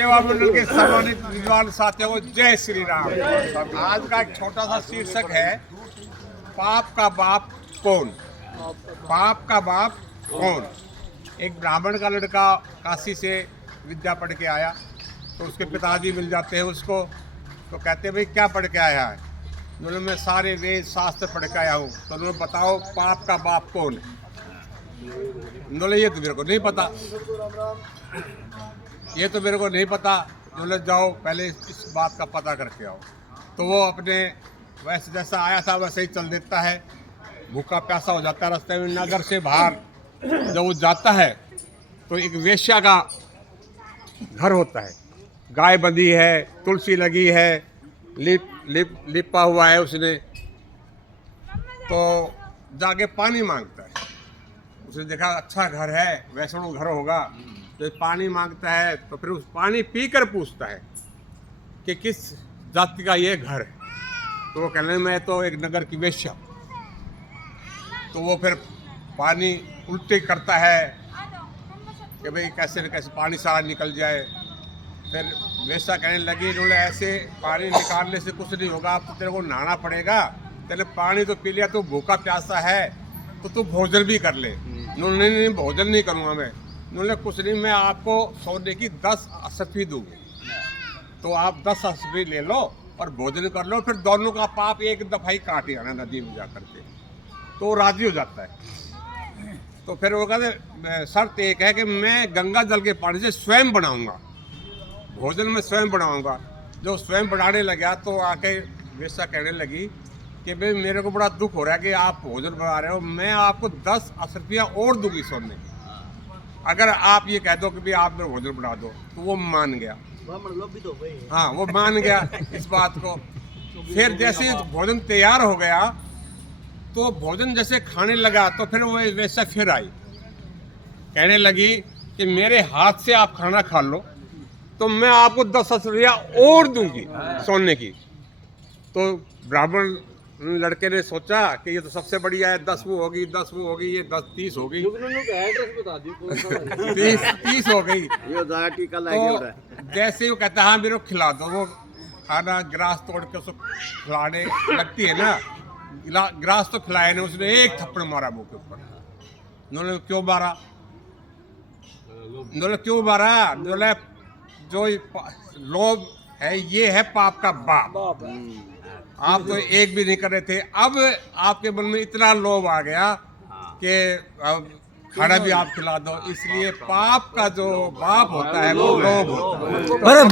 सेवा मंडल के सम्मानित विद्वान साथियों को जय श्री राम। आज का एक छोटा सा शीर्षक है, पाप का बाप कौन। पाप का बाप कौन। एक ब्राह्मण का लड़का काशी से विद्या पढ़ के आया, तो उसके पिताजी मिल जाते हैं उसको, तो कहते हैं भाई क्या पढ़ के आया है। उन्होंने मैं सारे वेद शास्त्र पढ़ के आया हूँ। तो उन्होंने बताओ पाप का बाप कौन है। उन्होंने ये तो मेरे को नहीं पता, ये तो मेरे को नहीं पता। उन्होंने जाओ पहले इस बात का पता करके आओ। तो वो अपने वैसे जैसा आया था वैसे ही चल देता है, भूखा प्यासा हो जाता है। रास्ते में नगर से बाहर जब वो जाता है तो एक वेश्या का घर होता है, गाय बंधी है, तुलसी लगी है, लिपा हुआ है उसने। तो जाके पानी मांगता है। उसने देखा अच्छा घर है, वैष्णव घर होगा, तो पानी मांगता है। तो फिर उस पानी पीकर पूछता है कि किस जाति का ये घर है। तो वो कहने मैं तो एक नगर की वेश्या। तो वो फिर पानी उल्टे करता है कि भाई कैसे न कैसे पानी सारा निकल जाए। फिर वेश्या कहने लगी इन्होंने ऐसे पानी निकालने से कुछ नहीं होगा, अब तो तेरे को नहाना पड़ेगा। तेरे पानी तो पी लिया, तो भूखा प्यासा है, तो तू भोजन भी कर ले। उन्होंने नहीं भोजन नहीं करूँगा मैं। उन्होंने कुछ नहीं, मैं आपको सोने की 10 अशफी दूंगी, तो आप 10 अशफी ले लो और भोजन कर लो, फिर दोनों का पाप एक दफ़ा ही काट आना नदी में जा करके। तो वो राजी हो जाता है। तो फिर वो कहते शर्त एक है कि मैं गंगा जल के पानी से स्वयं बनाऊंगा, भोजन में स्वयं बनाऊंगा। जो स्वयं बनाने लगा तो आके वेश्या कहने लगी कि भाई मेरे को बड़ा दुख हो रहा है कि आप भोजन बना रहे हो, मैं आपको 10 अशफियाँ और दूंगी सोने, अगर आप ये कह दो कि भाई आप मेरा भोजन बना दो। तो वो मान गया। हाँ, वो मान गया इस बात को। फिर जैसे भोजन तैयार हो गया, तो भोजन जैसे खाने लगा, तो फिर वो वैसा फिर आई, कहने लगी कि मेरे हाथ से आप खाना खा लो, तो मैं आपको 10 अशफियाँ और दूंगी सोने की। तो ब्राह्मण लड़के ने सोचा कि ये तो सबसे बढ़िया है, 10 वो होगी, 10 वो होगी, ये 10 30 हो गई, 30 हो गई। तो जैसे वो कहता हाँ मेरे को खिला दो, वो खाना गिलास तोड़ के उसको खिलाने लगती है ना, गिलास तो खिलाया नहीं, उसने एक थप्पड़ मारा मुंह के ऊपर। उन्होंने क्यों मारा, उन्होंने क्यों मारा, उन्होंने जो लोभ है ये है पाप का बाप। आप तो एक भी नहीं कर रहे थे, अब आपके मन में इतना लोभ आ गया कि अब खाना भी आप खिला दो। इसलिए पाप का जो बाप होता है वो लोभ होता है।